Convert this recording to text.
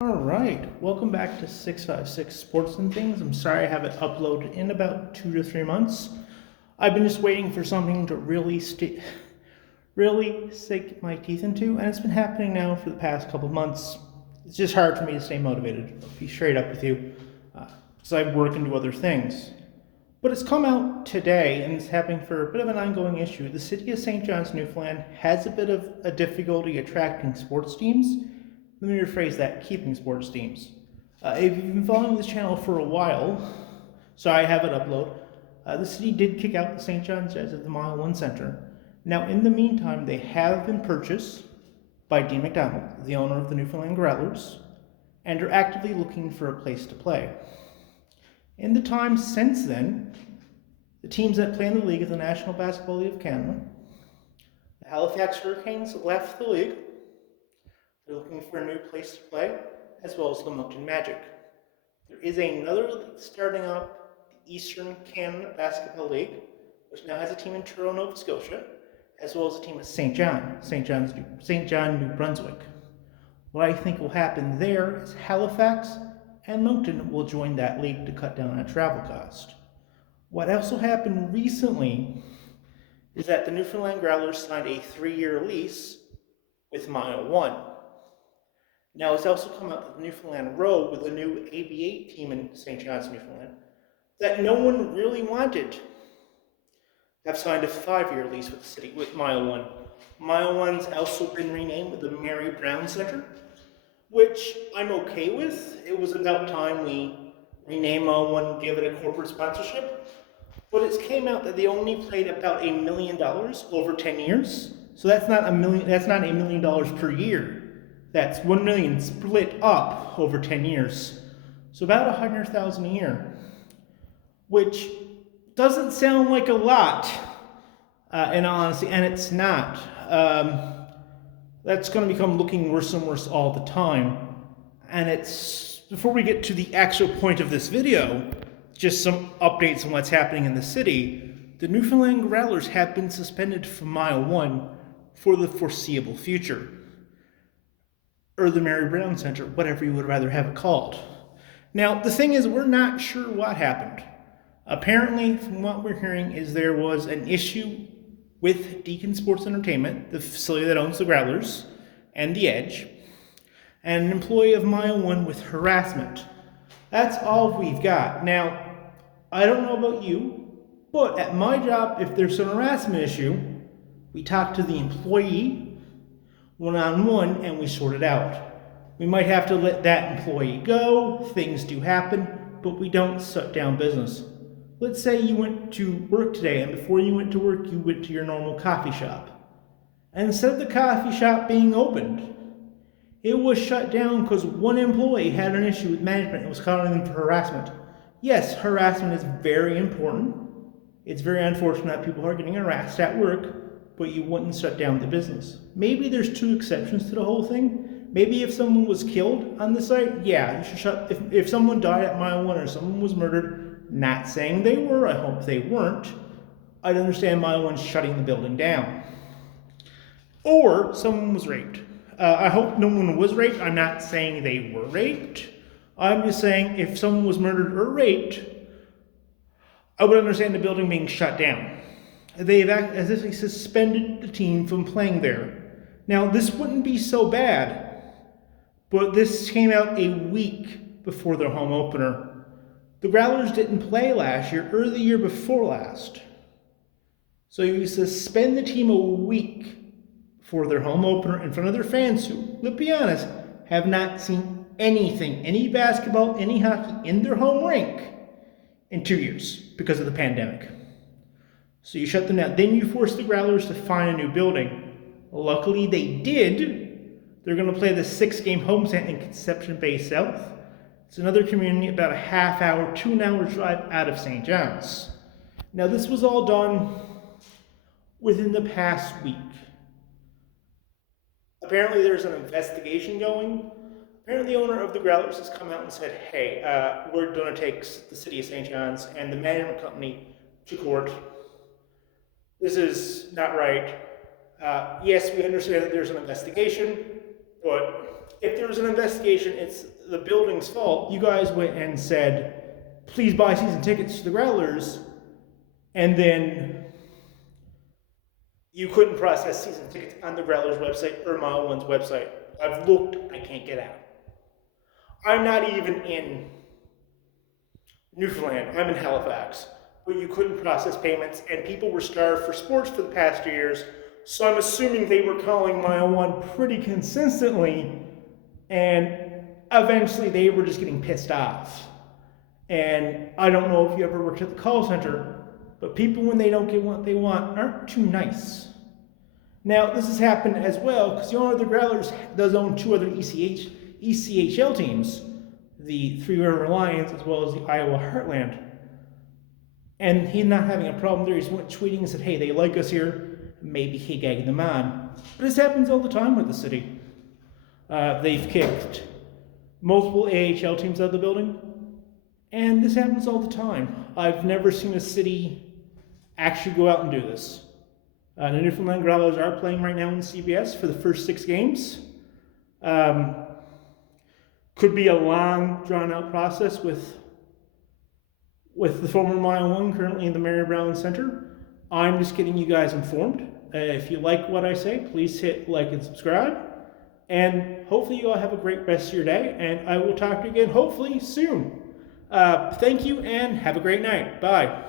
All right, welcome back to 656 Sports and Things. I'm sorry I haven't uploaded in about 2 to 3 months. I've been just waiting for something to really sink my teeth into, and it's been happening now for the past couple months. It's just hard for me to stay motivated. I'll be straight up with you, because I work and do other things. But it's come out today, and it's happening for a bit of an ongoing issue. The city of St. John's, Newfoundland, has a bit of a difficulty attracting sports teams. Let me rephrase that, keeping sports teams. If you've been following this channel for a while, so I have it upload, the city did kick out the St. John's Jazz at the Mile 1 Center. Now, in the meantime, they have been purchased by Dean McDonald, the owner of the Newfoundland Growlers, and are actively looking for a place to play. In the time since then, the teams that play in the league of the National Basketball League of Canada, the Halifax Hurricanes left the league. They're looking for a new place to play, as well as the Moncton Magic. There is another league starting up, the Eastern Canada Basketball League, which now has a team in Truro, Nova Scotia, as well as a team at St. John, New Brunswick. What I think will happen there is Halifax and Moncton will join that league to cut down on travel cost. What also happened recently is that the Newfoundland Growlers signed a 3-year lease with Mile 1. Now, it's also come out that the Newfoundland Row with a new ABA team in St. John's, Newfoundland, that no one really wanted, have signed a 5-year lease with the city, with Mile 1. Mile 1's also been renamed with the Mary Brown Center, which I'm okay with. It was about time we rename Mile 1, give it a corporate sponsorship. But it's came out that they only played about $1 million over 10 years. So that's not $1 million per year. That's 1 million split up over 10 years. So about 100,000 a year, which doesn't sound like a lot, in honesty, and it's not. That's going to become looking worse and worse all the time. And it's, before we get to the actual point of this video, just some updates on what's happening in the city. The Newfoundland Growlers have been suspended from Mile 1 for the foreseeable future. Or the Mary Brown Center, whatever you would rather have it called. Now, the thing is, we're not sure what happened. Apparently, from what we're hearing, is there was an issue with Deacon Sports Entertainment, the facility that owns the Growlers, and the Edge, and an employee of Mile 1 with harassment. That's all we've got. Now, I don't know about you, but at my job, if there's an harassment issue, we talk to the employee one-on-one and we sort it out. We might have to let that employee go, things do happen, but we don't shut down business. Let's say you went to work today, and before you went to work, you went to your normal coffee shop. And instead of the coffee shop being opened, it was shut down because one employee had an issue with management and was calling them for harassment. Yes, harassment is very important. It's very unfortunate that people are getting harassed at work, but you wouldn't shut down the business. Maybe there's 2 exceptions to the whole thing. Maybe if someone was killed on the site, yeah, you should shut. If someone died at Mile 1 or someone was murdered, not saying they were, I hope they weren't, I'd understand Mile 1 shutting the building down. Or someone was raped. I hope no one was raped. I'm not saying they were raped. I'm just saying if someone was murdered or raped, I would understand the building being shut down. They've as if they suspended the team from playing there. Now, this wouldn't be so bad, but this came out a week before their home opener. The Growlers didn't play last year or the year before last. So you suspend the team a week before their home opener in front of their fans who, let's be honest, have not seen anything, any basketball, any hockey in their home rink in 2 years because of the pandemic. So you shut them down. Then you force the Growlers to find a new building. Luckily, they did. They're going to play the 6-game homestand in Conception Bay South. It's another community about a half-hour to an hour drive out of St. John's. Now, this was all done within the past week. Apparently, there's an investigation going. Apparently, the owner of the Growlers has come out and said, hey, we're going to take the city of St. John's and the management company to court. This is not right. Yes, we understand that there's an investigation, but if there was an investigation, it's the building's fault. You guys went and said, please buy season tickets to the Growlers, and then you couldn't process season tickets on the Growlers website or Mile One's website. I've looked, I can't get out. I'm not even in Newfoundland, I'm in Halifax, but you couldn't process payments, and people were starved for sports for the past 2 years, so I'm assuming they were calling Mile One pretty consistently, and eventually they were just getting pissed off. And I don't know if you ever worked at the call center, but people, when they don't get what they want, aren't too nice. Now, this has happened as well, because the owner of the Growlers does own 2 other ECHL teams, the Three River Lions as well as the Iowa Heartland. And he's not having a problem there. He's went tweeting and said, hey, they like us here, maybe he gagged them on. But this happens all the time with the city. They've kicked multiple AHL teams out of the building, and this happens all the time. I've never seen a city actually go out and do this. The Newfoundland Growlers are playing right now in CBS for the first 6 games. Could be a long, drawn-out process with the former Mile One currently in the Mary Brown Center. I'm just getting you guys informed. If you like what I say, please hit like and subscribe. And hopefully you all have a great rest of your day, and I will talk to you again hopefully soon. Thank you, and have a great night. Bye.